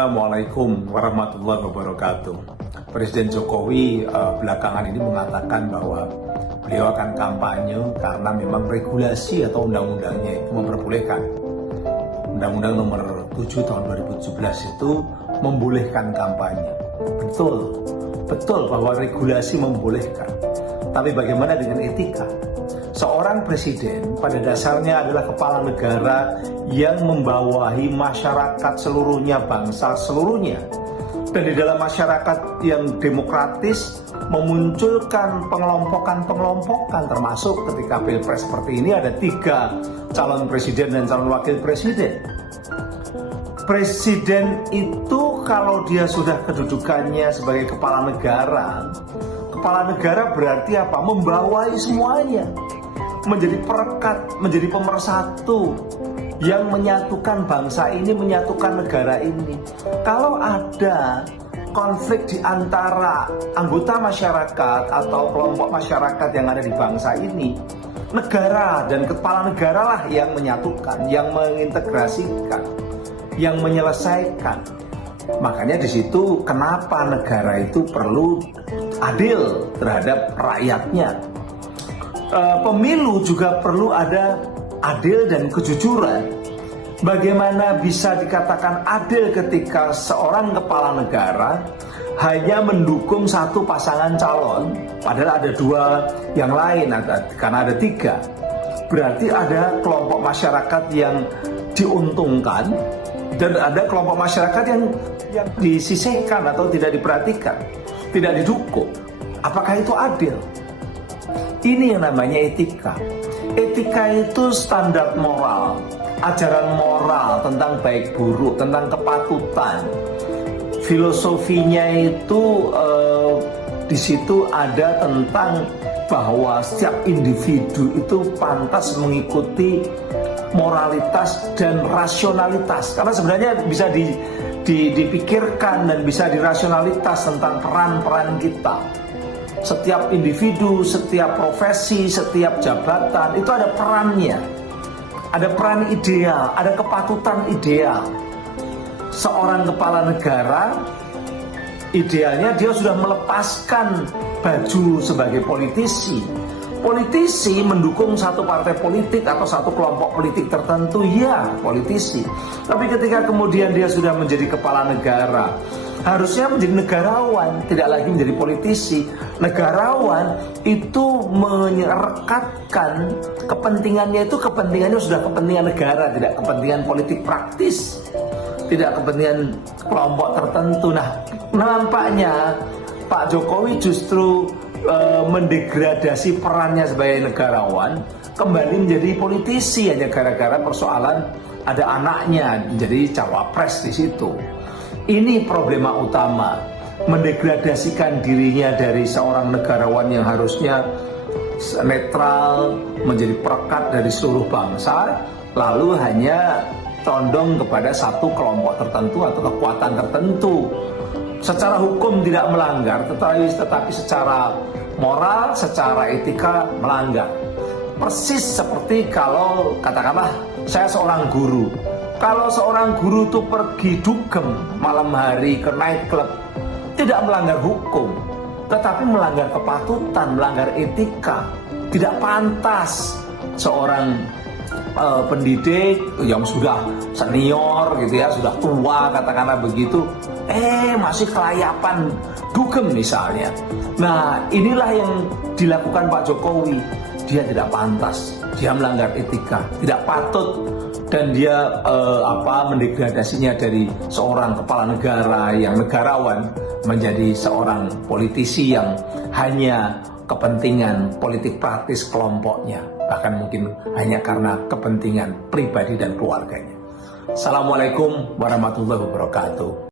Assalamualaikum warahmatullahi wabarakatuh. Presiden Jokowi belakangan ini mengatakan bahwa beliau akan kampanye karena memang regulasi atau undang-undangnya itu memperbolehkan. Undang-Undang nomor 7 tahun 2017 itu membolehkan kampanye. Betul bahwa regulasi membolehkan. Tapi bagaimana dengan etika? Seorang presiden pada dasarnya adalah kepala negara yang membawahi masyarakat seluruhnya, bangsa seluruhnya. Dan di dalam masyarakat yang demokratis memunculkan pengelompokan termasuk ketika pilpres seperti ini ada 3 calon presiden dan calon wakil presiden. Presiden itu kalau dia sudah kedudukannya sebagai kepala negara berarti apa? Membawahi semuanya. Menjadi perekat, menjadi pemersatu yang menyatukan bangsa ini, menyatukan negara ini. Kalau ada konflik di antara anggota masyarakat atau kelompok masyarakat yang ada di bangsa ini, negara dan kepala negara lah yang menyatukan, yang mengintegrasikan, yang menyelesaikan. Makanya di situ kenapa negara itu perlu adil terhadap rakyatnya. Pemilu juga perlu ada adil dan kejujuran. Bagaimana bisa dikatakan adil ketika seorang kepala negara hanya mendukung satu pasangan calon, padahal ada 2 yang lain, karena ada 3. Berarti ada kelompok masyarakat yang diuntungkan dan ada kelompok masyarakat yang disisihkan atau tidak diperhatikan, tidak didukung. Apakah itu adil? Ini yang namanya etika. Etika itu standar moral, ajaran moral tentang baik buruk, tentang kepatutan. Filosofinya itu di situ ada tentang bahwa setiap individu itu pantas mengikuti moralitas dan rasionalitas. Karena sebenarnya bisa dipikirkan dan bisa dirasionalitas tentang peran-peran kita. Setiap individu, setiap profesi, setiap jabatan itu ada perannya. Ada peran ideal, ada kepatutan ideal. Seorang kepala negara idealnya dia sudah melepaskan baju sebagai politisi. Politisi mendukung satu partai politik atau satu kelompok politik tertentu, ya politisi. Tapi ketika kemudian dia sudah menjadi kepala negara, harusnya menjadi negarawan, tidak lagi menjadi politisi. Negarawan itu merekatkan kepentingannya sudah kepentingan negara, tidak kepentingan politik praktis, tidak kepentingan kelompok tertentu. Nah, nampaknya Pak Jokowi justru mendegradasi perannya sebagai negarawan, kembali menjadi politisi hanya gara-gara persoalan ada anaknya menjadi cawapres di situ. Ini problema utama, mendegradasikan dirinya dari seorang negarawan yang harusnya netral, menjadi perekat dari seluruh bangsa, lalu hanya condong kepada satu kelompok tertentu atau kekuatan tertentu. Secara hukum tidak melanggar, tetapi secara moral, secara etika melanggar. Persis seperti kalau katakanlah saya seorang guru. Kalau seorang guru itu pergi dugem malam hari ke nightclub, tidak melanggar hukum, tetapi melanggar kepatutan, melanggar etika. Tidak pantas seorang pendidik yang sudah senior gitu ya, sudah tua katakanlah begitu, masih kelayapan dugem misalnya. Nah, inilah yang dilakukan Pak Jokowi. Dia tidak pantas, dia melanggar etika, tidak patut, dan dia mendegradasinya dari seorang kepala negara yang negarawan menjadi seorang politisi yang hanya kepentingan politik praktis kelompoknya, bahkan mungkin hanya karena kepentingan pribadi dan keluarganya. Assalamualaikum warahmatullahi wabarakatuh.